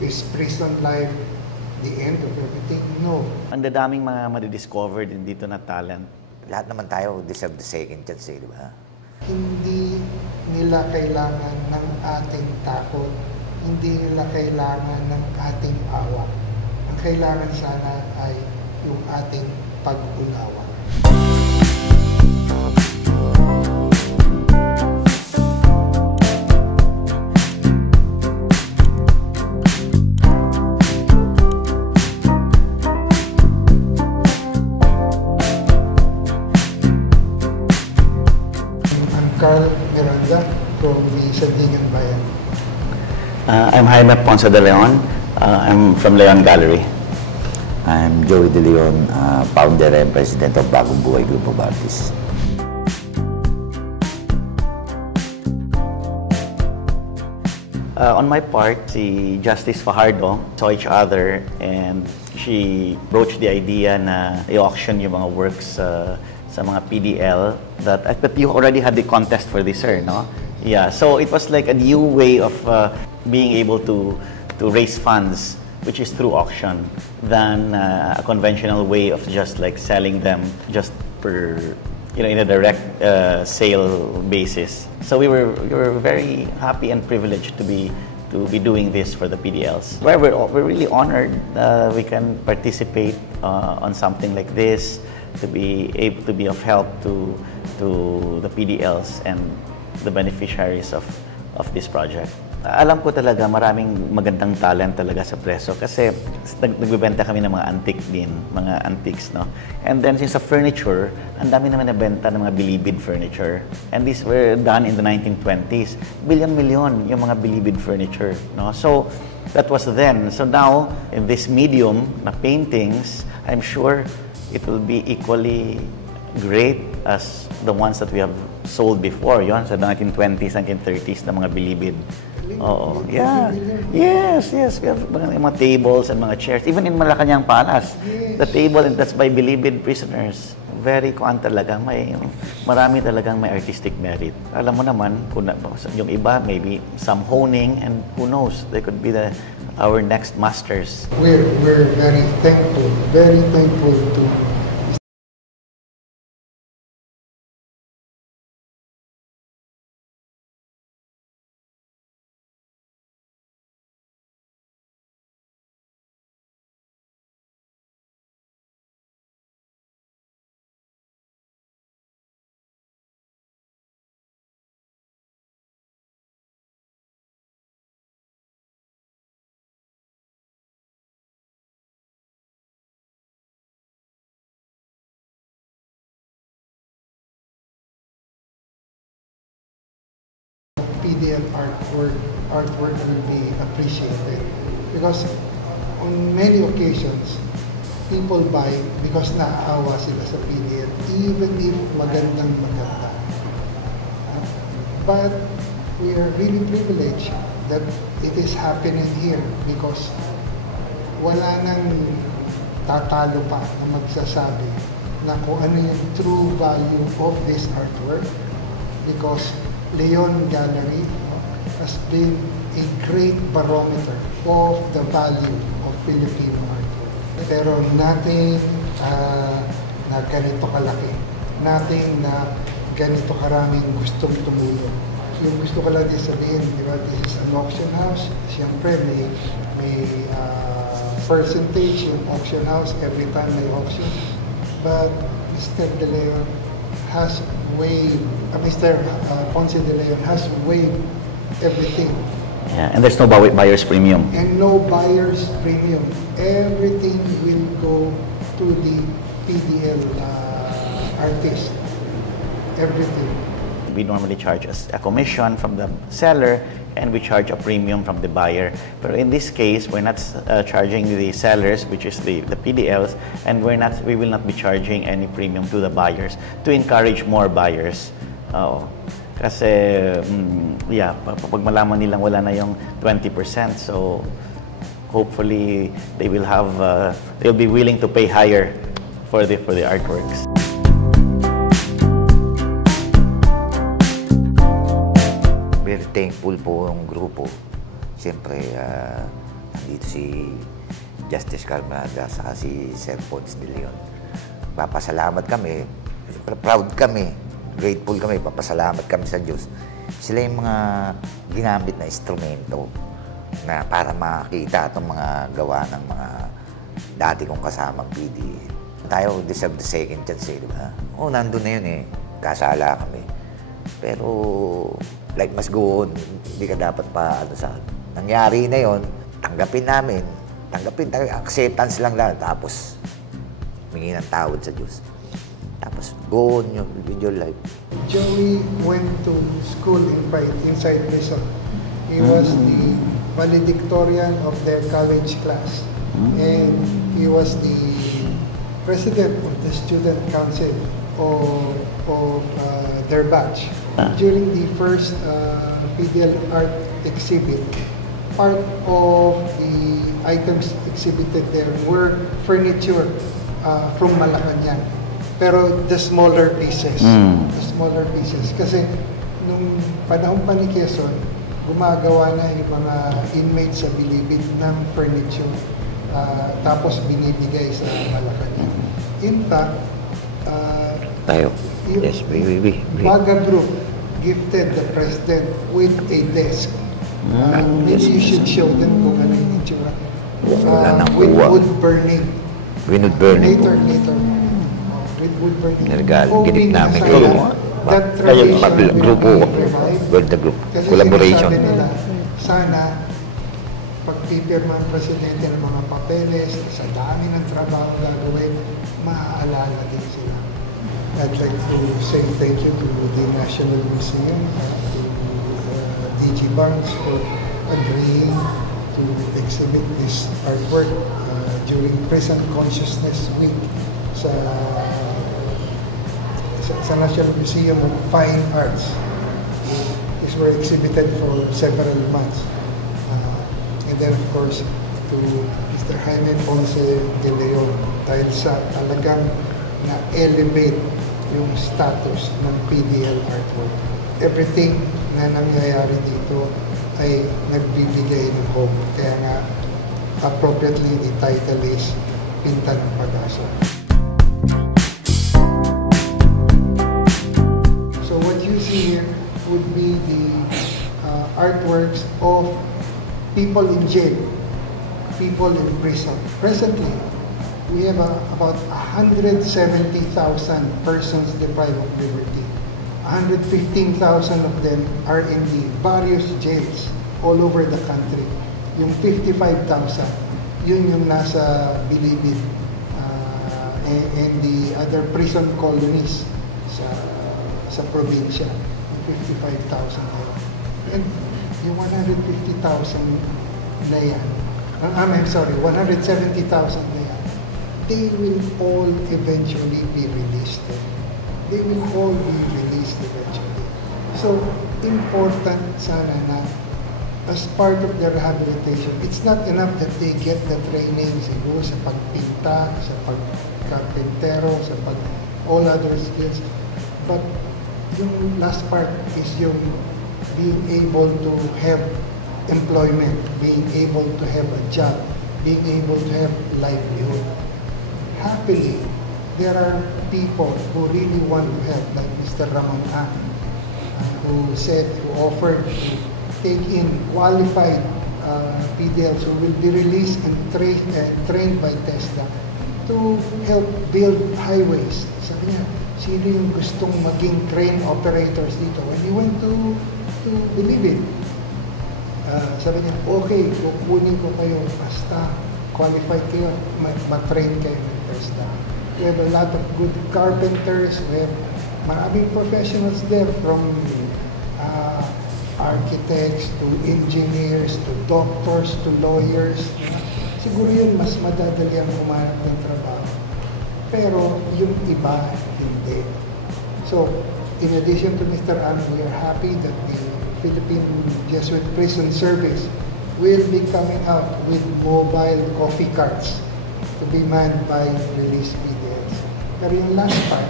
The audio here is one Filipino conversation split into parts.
Is prison life the end of everything? No. Ang dadaming mga madidiscover din dito na talent. Lahat naman tayo deserve the second chance, di ba? Hindi nila kailangan ng ating takot. Hindi nila kailangan ng ating awa. Ang kailangan sana ay yung ating pag-unawa. Carl Miranda from the Sandigan Bayan. I'm Jaime Ponce de Leon. I'm from Leon Gallery. I'm Joey De Leon, founder and president of Bagong Buhay Group of Artists. On my part, si Justice Fajardo saw each other and she broached the idea na i-auction yung mga works sa mga PDL that you already had the contest for this, sir, no? Yeah, so it was like a new way of being able to raise funds, which is through auction, than a conventional way of just like selling them just per, you know, in a direct sale basis. So we were very happy and privileged to be doing this for the PDLs. We're really honored we can participate on something like this, to be able to be of help to the PDLs and the beneficiaries of this project. Alam ko talaga maraming magandang talent talaga sa Preso kasi nagbebenta kami ng mga antique din, mga antiques, no? And then since sa furniture, ang dami naman nabenta ng mga bilibid furniture. And these were done in the 1920s. Billion-milyon yung mga bilibid furniture, no? So that was then. So now, in this medium na paintings, I'm sure it will be equally great as the ones that we have sold before, yun, sa 1920s, 1930s na mga bilibid. Oo, yeah. Yes. We have mga tables and mga chairs. Even in Malacanang Palace, the table, and that's by bilibid prisoners. Very talaga, marami talagang may artistic merit. Alam mo naman, yung iba, maybe some honing, and who knows, they could be our next masters. We're very thankful to PDL artwork will be appreciated because on many occasions people buy because naaawa sila sa PDL even if maganda. But we are really privileged that it is happening here because wala nang tatalo pa na magsasabi na kung ano yung true value of this artwork because Leon Gallery has been a great barometer of the value of Filipino artwork. Pero nothing na ganito kalaki, nothing na ganito karaming gustong tumulong. Yung gusto ko lang din sabihin, di ba, this is an auction house. Siyempre, may percentage yung auction house every time may auction. But Mr. De Leon has waived, Mr. Ponce de Leon has waived everything. Yeah, and there's no buyer's premium. And no buyer's premium. Everything will go to the PDL artist. Everything. We normally charge a commission from the seller and we charge a premium from the buyer. But in this case, we're not charging the sellers, which is the PDLs, and we will not be charging any premium to the buyers to encourage more buyers. Kasi, yeah, pag malaman nilang wala na yung 20%, so hopefully they'll be willing to pay higher for the artworks. Very thankful po yung grupo. Siyempre, nandito dito si Justice Carmada sa si Sir Ponce de Leon. Papasalamat kami, proud kami, grateful kami, papasalamat kami sa Diyos. Sila yung mga ginamit na instrumento na para makita itong mga gawa ng mga dati kong kasamang PD. Tayo deserve the second chance, di ba? Oo, nandun na yun eh. Kasala kami. Pero, like must go on, hindi ka dapat pa sa... Nangyari na yon, tanggapin namin. Acceptance lang lang. Tapos, humingi ng tawad sa Diyos. Tapos, go on with your life. Joey went to school inside prison. He was the valedictorian of their college class. And he was the president of the student council of their batch. During the first PDL art exhibit, part of the items exhibited there were furniture from Malacanang. Pero the smaller pieces. The smaller pieces. Kasi nung panahon pa ni Quezon, gumagawa na yung mga inmates sa Bilibid ng furniture. Tapos binibigay sa Malacanang. In fact, Yes, baby. Baga Group gifted the president with a desk. Maybe you should show them kung ano yung itsura. With wood burning. With burning. Later. With wood burning. Ginit namin kayo. That tradition Grupo, will the group, kasi collaboration. sinasabi nila, sana pagpipirma ang presidente ng mga papeles, sa dami ng trabaho gagawin, maaalala din sila. I'd like to say thank you to the National Museum, to DG Barnes for agreeing to exhibit this artwork during Prison Consciousness Week sa National Museum of Fine Arts. These were exhibited for several months. And then of course, to Mr. Jaime Ponce de Leon, dahil sa talagang na-elevate yung status ng PDL artwork. Everything na nangyayari dito ay nagbibigay ng hope. Kaya nga, appropriately, the title is Pinta ng Pag-asa. So what you see here would be the artworks of people in jail, people in prison. Presently, we have about 170,000 persons deprived of liberty. 115,000 of them are in the various jails all over the country. Yung 55,000, yun yung nasa Bilibid and the other prison colonies sa probinsya. 55,000. And yung 150,000 na yan, I'm sorry, 170,000 na yan, they will all eventually be released. They will all be released eventually. So, important sana na as part of their rehabilitation, it's not enough that they get the training siguro sa pagpinta, sa pagkarpentero, sa all other skills. But yung last part is yung being able to have employment, being able to have a job, being able to have livelihood. Happily, there are people who really want to help, like Mr. Ramon A, who offered to take in qualified PDLs who will be released and trained by TESDA to help build highways. Sabi niya, sino yung gustong maging crane operators dito? When he went to Bilibid, sabi niya, okay, kukunin ko kayo basta qualified kayo, ma-train kayo ng TESDA. We have a lot of good carpenters, we have maraming professionals there from architects to engineers to doctors to lawyers. Siguro yun mas madadali ang humanap ng trabaho. Pero yung iba, hindi. So, in addition to Mr. An, we are happy that the Philippine Jesuit Prison Service will be coming out with mobile coffee carts to be manned by released PDLs. Pero yung last part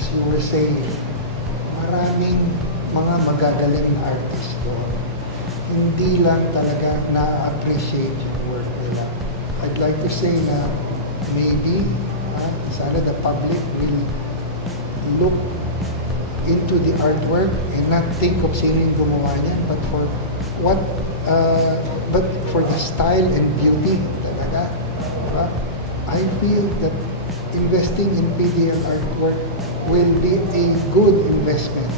is you were saying, maraming mga magagaling na artists doon. hindi lang talaga na-appreciate yung work nila. I'd like to say na maybe sana the public will look into the artwork and not think of sino yung gumawa niyan, but for the style and beauty talaga. Diba? I feel that investing in PDL artwork will be a good investment.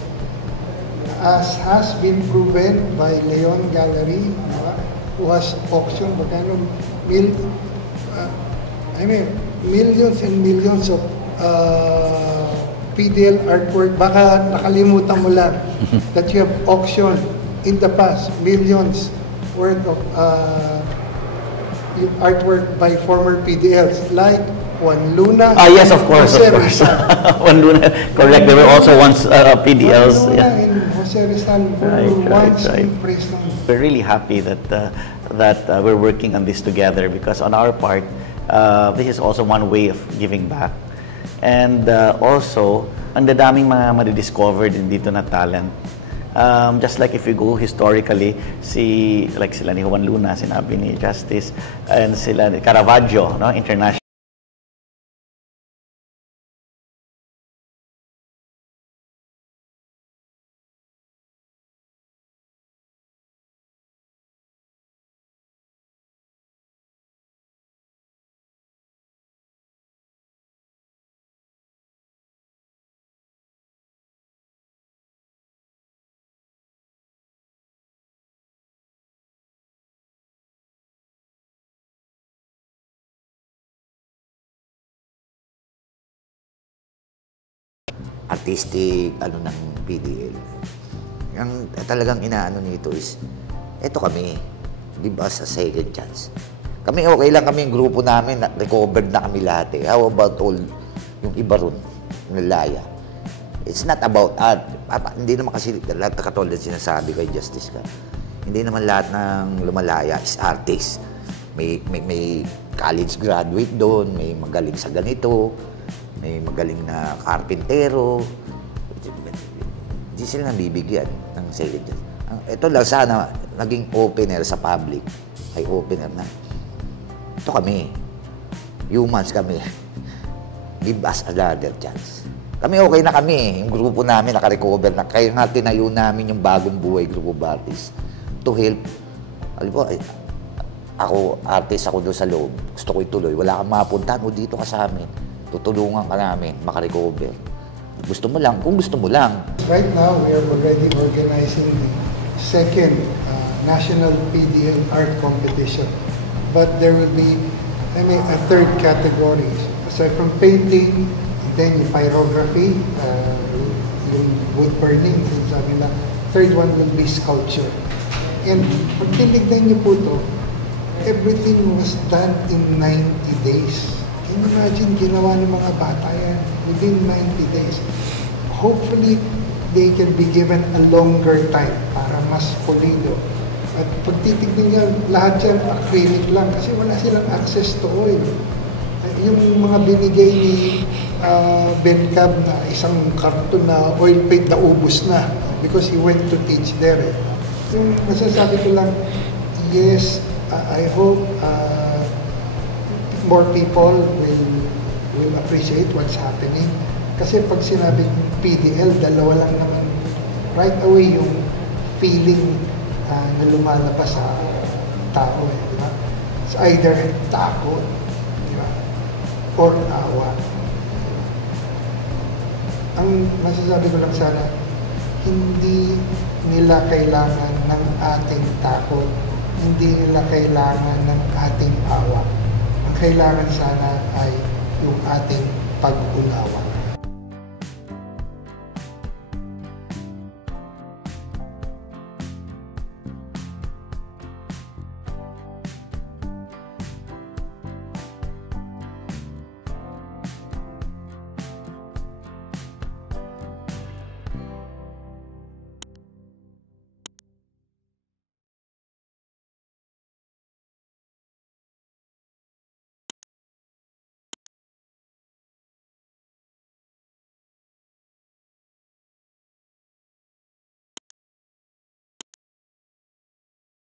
As has been proven by Leon Gallery, diba? Who has auctioned millions and millions of PDL artwork. Baka nakalimutan mo lang that you have auctioned in the past millions worth of artwork by former PDLs like Juan Luna. Yes, of course, Jose of course. Rizal. Juan Luna, correct. There were also once PDLs. Juan Luna Yeah. and Jose Rizal were once impressed on. We're really happy that we're working on this together, because on our part, this is also one way of giving back. And also, ang dadaming mga madidiscover din dito na talent. Just like if you go historically, sila ni Juan Luna, sinabi ni Justice, and sila ni Caravaggio, no, international. Artistic ng PDL. Ang talagang inaano nito is, eto kami, di ba, sa second chance. Kami okay lang, kami yung grupo namin, recovered na kami lahat eh. How about all yung iba ron, nalaya? It's not about art. Hindi naman kasi lahat na katulad sinasabi kay Justice ka. Hindi naman lahat ng lumalaya is artist. May college graduate doon, may magaling sa ganito, may magaling na karpintero. Hindi sila nabibigyan ng second chance. Ito lang sana, naging opener sa public. Ay opener na. Ito kami. Humans kami. Give us another chance. Kami okay na kami. Yung grupo namin nakarecover na. Kaya nga tinayo namin yung Bagong Buhay Group of Artists to help. Alam mo, ako, artist ako doon sa loob. Gusto ko ituloy. Wala kang mapuntahan o dito ka sa amin. Tutulungan ka namin, makarecover. Gusto mo lang, kung gusto mo lang. Right now, we are already organizing the second National PDL Art Competition. But there will be, a third category. Aside from painting, then yung pyrography, yung wood burning, sabi na, third one will be sculpture. And pag tinignan niyo po ito, everything was done in 90 days. Can you imagine, ginawa ng mga bata yan within 90 days. Hopefully, they can be given a longer time para mas pulido. At pag titignan niya, lahat yan acrylic lang kasi wala silang access to oil. Yung mga binigay ni Ben Cab na isang karton na oil paint na ubus na because he went to teach there. Yung masasabi ko lang, yes, I hope more people will appreciate what's happening. Kasi pag sinabi PDL, dalawa lang naman right away yung feeling na lumalabas sa tao. Di ba? It's either takot, di ba? Or awa. Ang masasabi ko lang sana, hindi nila kailangan ng ating takot, hindi nila kailangan ng ating awa. Ang kailangan sana ay yung ating pag-unawa.